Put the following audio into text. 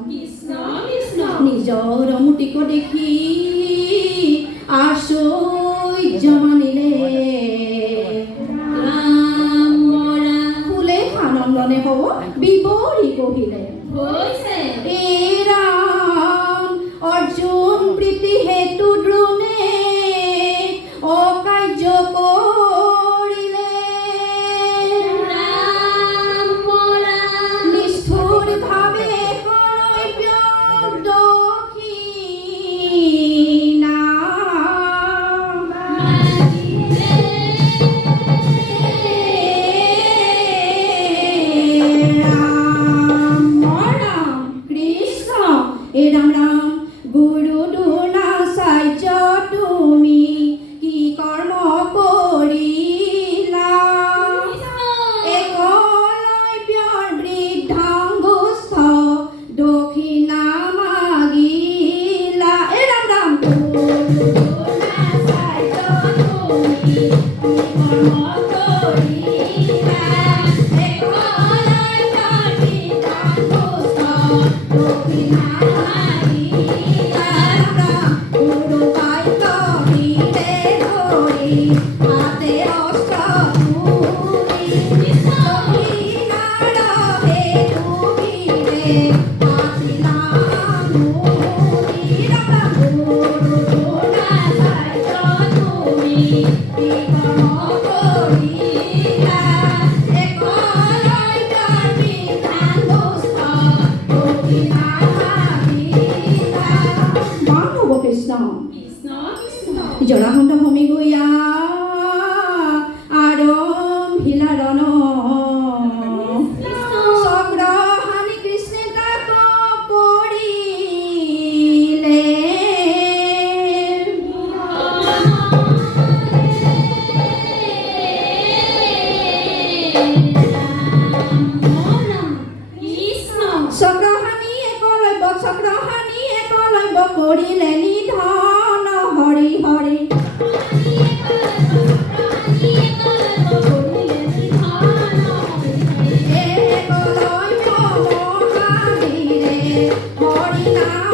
কৃষ্ণ কৃষ্ণ নিজৰ মুটিকো দেখি আশ্চৰ্য মানিলে ফুলে আনন্দনে হ'ব বিৱৰি কহিলে এই ৰাম অৰ্জুন প্ৰীতি হেতু দ্ৰোণে অকাৰ্য কৰিলে নিষ্ঠুৰ ভাৱে রাম রাম গুরু দুনাচাৰ্য তুমি কি কৰ্ম কৰিলা একলব্যৰ বৃদ্ধাংগুষ্ঠ দক্ষিণা মাগিলা ৰাম ৰাম গুৰু দুনাচাৰ্য তুমি কি কৰ্ম কৰিলা একলব্যৰ বৃদ্ধাংগুষ্ঠ দক্ষিণা জৰাসন্ধ ভূমি গৈয়া আৰম্ভিলা ৰণ চক্ৰ হানি কৃষ্ণে তাক কৰিলে চক্ৰহানি একলব্য কৰিলে নিধন হৰি হৰি একলব্য মহাবীৰে হৰি নাম